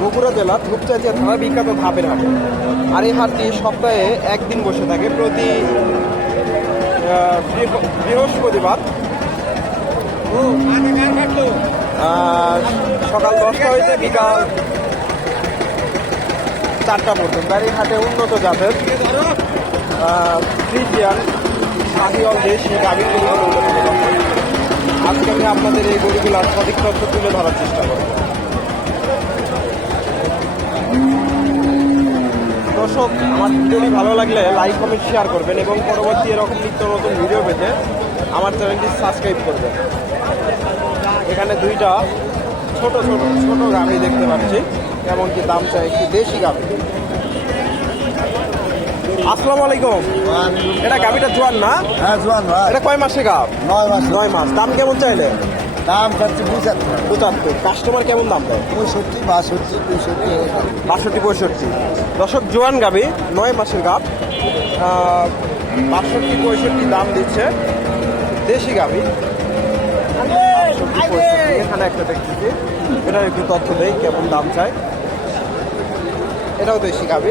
বগুড়া জেলার রূপচাঁচিয়া থানা বিখ্যাত ধাপের হাট। আর এই হাটটি সপ্তাহে একদিন বসে থাকে। প্রতি বৃহ- বৃহস্পতিবার। সকাল দশটা হইতে বিকাল চারটা পর্যন্ত। আর এই হাটে উন্নত জাতের ফ্রিজিয়ান শাহিওয়াল দেশ গাভীর। আজকে আমি আপনাদের এই গরুগুলার সঠিক তথ্য তুলে ধরার চেষ্টা করব। দর্শক আমার ভিডিওটি ভালো লাগলে লাইক কমেন্ট শেয়ার করবেন এবং পরবর্তী এরকম নিত্য নতুন ভিডিও পেতে আমার চ্যানেলটি সাবস্ক্রাইব করবেন। এখানে দুইটা ছোট ছোট ছোট গাভি দেখতে পাচ্ছি কেমন কি দাম চাই একটি দেশি গাভি। আসসালামু আলাইকুম। এটা গাভিটা জোয়ান না? হ্যাঁ জোয়ান এটা কয় মাসে গাভ? নয় মাস। নয় মাস। দাম কেমন চাইলে? দাম চাচ্ছি পঁচাত্তর। পঁচাত্তর। কাস্টমার কেমন দাম দেয়? পঁয়ষট্টি বাষট্টি পঁয়ষট্টি। বাষট্টি পঁয়ষট্টি। দর্শক জোয়ান গাবি নয় মাসের গাব। বাষট্টি পঁয়ষট্টি দাম দিচ্ছে দেশি গাবি। এখানে একটা দেখতেছি। এটার একটু তথ্য দেই কেমন দাম চাই এটাও দেশি গাবি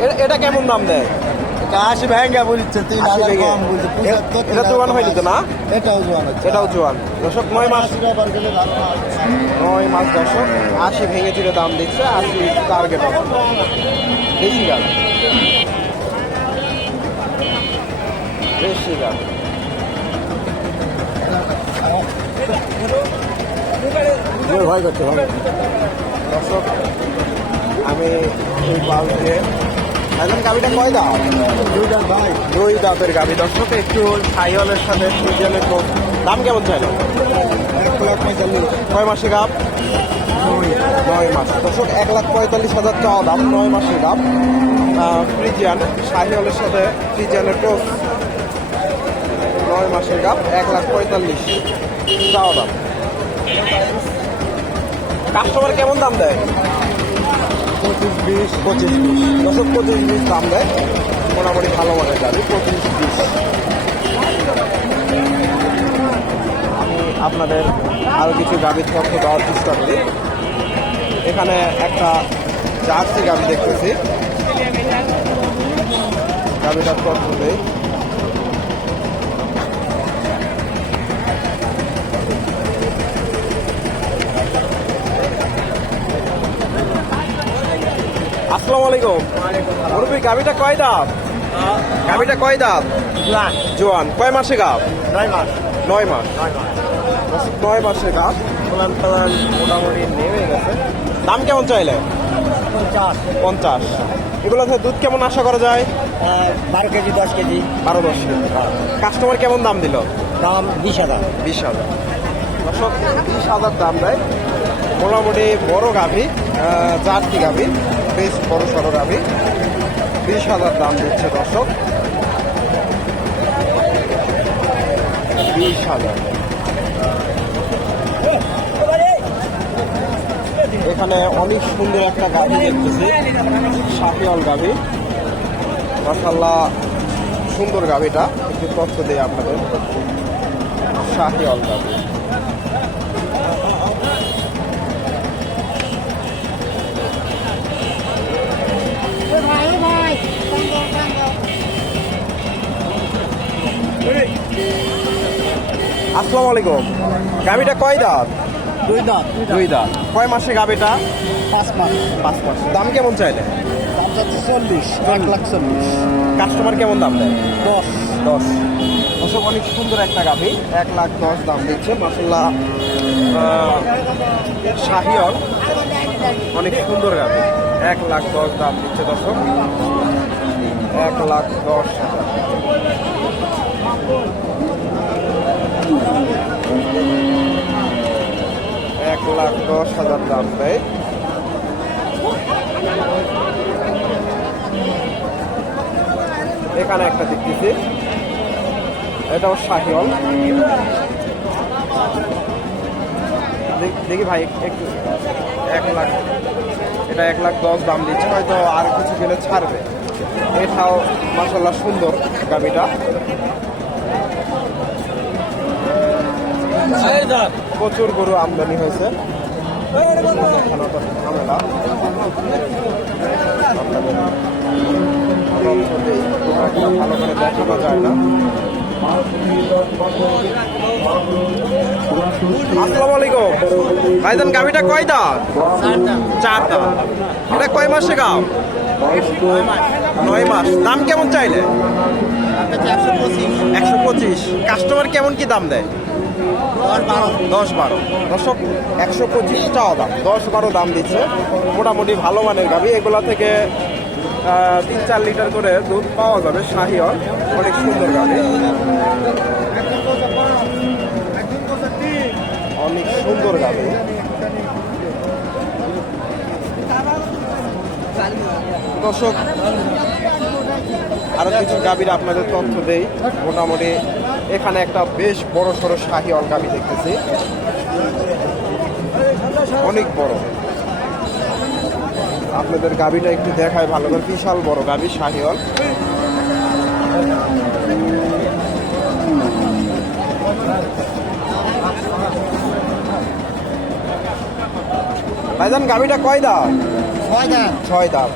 এ- এটা কেমন দাম দেয়? আশি ভেঙ্গা বলছে তিন আশি হাজার কম বলছে এটা জোয়ান হয়নি তো না? এটাও জোয়ান এটাও জোয়ান। দর্শক নয় মাস নয় মাস দশক আশি ভেঙে চিরে দাম দিচ্ছে আশি টার্গেট দেশি গাছ দেশি গাছ ভয় করতে হবে দর্শক আমি এই পাল দিয়ে এখন গাভিটা কয় দাম দুইটার ভাই। দুই দাঁতের গাভি দর্শক একটু সাইওয়ালের সাথে সুইজেলের দাম কেমন চাইল? কয় মাসে গাভ নয়। মাস। দর্শক এক লাখ পঁয়তাল্লিশ হাজার চাওয়া দাম নয় মাসের দাম ফ্রিজিয়ান শাহিওয়ালের সাথে ফ্রিজিয়ানের টোস নয় মাসের গাপ এক লাখ পঁয়তাল্লিশ চাওয়া দাম। কাস্টমার কেমন দাম দেয়? পঁচিশ বিশ পঁচিশ বিশ। দশক পঁচিশ বিশ দাম দেয়। মোটামুটি ভালো মানে যাবে পঁচিশ বিশ। আমি আপনাদের আরও কিছু গাড়ির তথ্য দেওয়ার চেষ্টা করি। এখানে একটা জার্সি গাড়ি দেখতেছি। গাড়িটার তথ্য দেই। আসসালামু আলাইকুম। মুরব্বী গাভিটা কয় দাম গাভিটা কয় দাম জোয়ান। কয় মাসে গাভ? নয় মাস। নয় মাস। নয় মাসে। গাভ? ফলান মোটামুটি নেমে গেছে। দাম কেমন চাইলে? পঞ্চাশ। পঞ্চাশ। এগুলো দুধ কেমন আশা করা যায়? বারো কেজি দশ কেজি। বারো দশ কাস্টমার কেমন দাম দিল? দাম বিশ হাজার। বিশ হাজার। বিশ হাজার দাম দেয়। মোটামুটি বড় গাভি। চারটি গাভি, বেশ বড় সড়ো গাভি। বিশ হাজার দাম দিচ্ছে দর্শক। বিশ হাজার। এখানে অনেক সুন্দর একটা গাভি দেখতেছি, শাহিওয়াল গাভি। মাসাল্লাহ সুন্দর গাভিটা। একটু তথ্য দেয় আপনাদের। শাহিওয়াল গাভি। আসসালামু আলাইকুম। গাভিটা কয় দাঁত? দুই দাঁত দুই দাঁত। কয় মাসে গাভিটা পাঁচ মাস। পাঁচ মাস। দাম কেমন চাইলে? দাম চাচ্ছে চল্লিশ এক লাখ চল্লিশ। কাস্টমার কেমন দাম দেয়? দশ। দশ। দর্শক অনেক সুন্দর একটা গাভি এক লাখ দশ দাম দিচ্ছে মাসাল্লাহ শাহিয়ল অনেক সুন্দর গাভি এক লাখ দশ দাম দিচ্ছে দর্শক। এক লাখ দশ। হাজার এক লাখ দশ হাজার দাম দেয় এখানে একটা দেখতেছি। এটাও শাহিওল দেখ- ভাই, একটু এক লাখ। এটা এক লাখ দশ দাম দিচ্ছে, হয়তো আর কিছু গেলে ছাড়বে। এটাও মাসাল্লাহ সুন্দর গাবিটা। প্রচুর গরু আমদানি হয়েছে। ভালো করে আলাইকুম। ভাইজান, গাভিটা কয় দাঁত? চার দাঁত। এটা কয় মাসে গাও? নয় মাস। দাম কেমন চাইলে? একশো পঁচিশ। কাস্টমার কেমন কি দাম দেয়? দশ বারো দশক একশো পঁচিশ দাম। দশ বারো দাম দিচ্ছে। মোটামুটি ভালো মানের গাভি। এগুলা থেকে তিন চার লিটার করে দুধ পাওয়া যাবে শাহিওর অনেক সুন্দর গাভি। অনেক সুন্দর গাভি। দর্শক, আরও কিছু গাভীর আপনাদের তথ্য দেই। মোটামুটি এখানে একটা বেশ বড় সড়ো শাহি অল গাভী দেখতেছি। অনেক বড়। আপনাদের গাভীটা একটু দেখায় ভালো করে। বিশাল বড় গাভী শাহিওয়াল ভাইজান গাভীটা কয় দাম ছয় দাম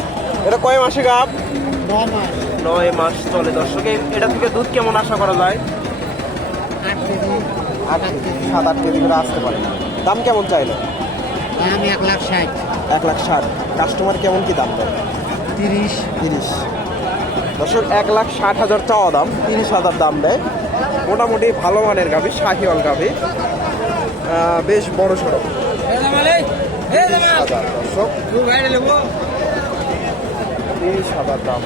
এটা কয় মাসে গাভ? নয় মাস। চলে দর্শক এটা থেকে দুধ কেমন আশা করা যায়? আট কেজি সাত আট কেজি করে আসতে পারে। দাম কেমন চাইলে? আমি এক লাখ ষাট। এক লাখ ষাট। কাস্টমার কেমন কি দাম দেয়? তিরিশ। তিরিশ। দর্শক এক লাখ ষাট হাজার চাওয়া দাম তিরিশ হাজার দাম দেয়। মোটামুটি ভালো মানের গাভি শাহিওয়াল গাভি। বেশ বড় সড়ো। দর্শক। তিরিশ হাজার দাম।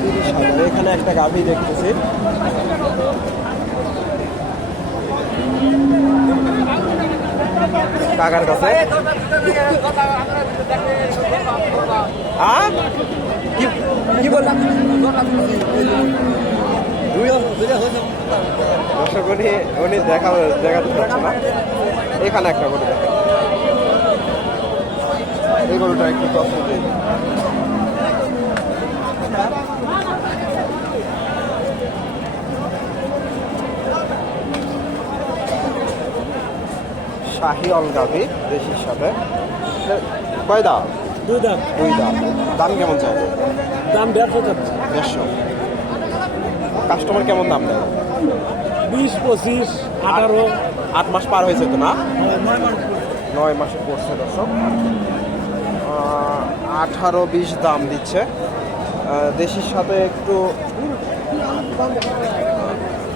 তিরিশ হাজার এখানে একটা গাভি দেখতেছি। কাকার কাছে? কি কি বল দর্শক, উনি দেখা দেখাতে চাচ্ছে না। এখানে একটা গরু দেখেন এই গরুটা একটু তথ্য দিই শাহি অলগাভি দেশির সাথে কয় দাম? দুই দাম। দুই দাম। দাম কেমন চাই? দাম দেড়শো যাচ্ছে দেড়শো। কাস্টমার কেমন দাম দেয়? বিশ পঁচিশ আঠারো। আট মাস পার হয়েছে তো না? নয় মাস নয় মাসে পড়ছে দর্শক। আঠারো বিশ দাম দিচ্ছে। দেশির সাথে একটু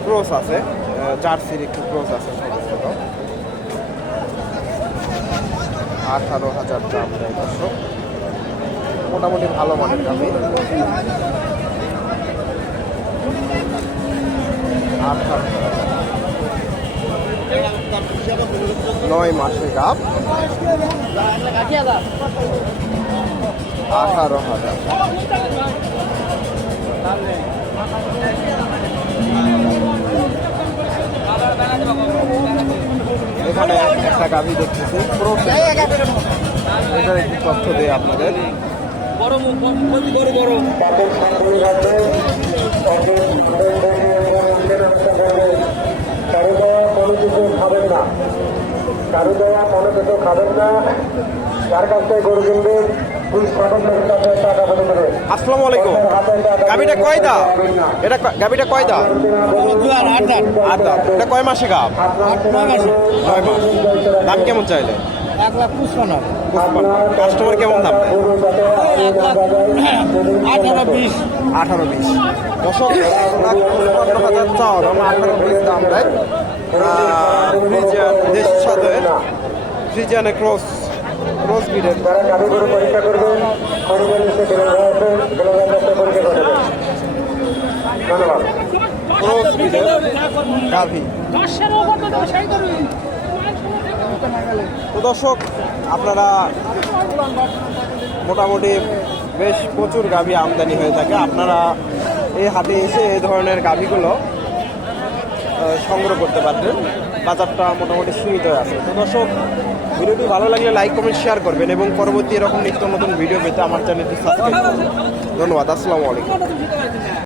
ক্রোস আছে। জার্সির একটু ক্রোস আছে ছোট আঠারো হাজার দাম দেয় দর্শক। মোটামুটি ভালো মানের দামে নয় মাসে গাপ আঠারো হাজার। এখানে একটা গাভি দেখতেছি এটার একটু তথ্য দেয় আপনাদের। কারও দেওয়া কোনো কিছু খাবেন না। কিছু খাবেন যার কাছ থেকে গরু কিনবেন? আসসালামু আলাইকুম। গাভিটা কয় দা এটা গাভিটা কয় দা আট দা এটা কয় মাসে গাভ? নয় মাস। দাম কেমন চাইলে? কাস্টমার কেমন দাম? আঠারো বিশ। আঠারো বিশ দশক হাজার চাও দাম আঠারো বিশ দাম দেয়। ফ্রিজিয়ান দেশের সাথে ফ্রিজিয়ানে ক্রস ক্রস বিডের যারা গাড়ি গরু পরীক্ষা করবেন খরগের নিচে বেরো হয়েছে বেরোবার পরীক্ষা করবেন ধন্যবাদ। ক্রস ব্রিডের গাভী। তো দর্শক, আপনারা মোটামুটি বেশ প্রচুর গাভী আমদানি হয়ে থাকে। আপনারা এই হাটে এসে এই ধরনের গাভীগুলো সংগ্রহ করতে পারবেন। বাজারটা মোটামুটি সীমিত আছে। তো দর্শক ভিডিওটি ভালো লাগলে লাইক কমেন্ট শেয়ার করবেন এবং পরবর্তী এরকম নিত্য নতুন ভিডিও পেতে আমার চ্যানেলটি সাবস্ক্রাইব করবেন। ধন্যবাদ, আসসালামু আলাইকুম।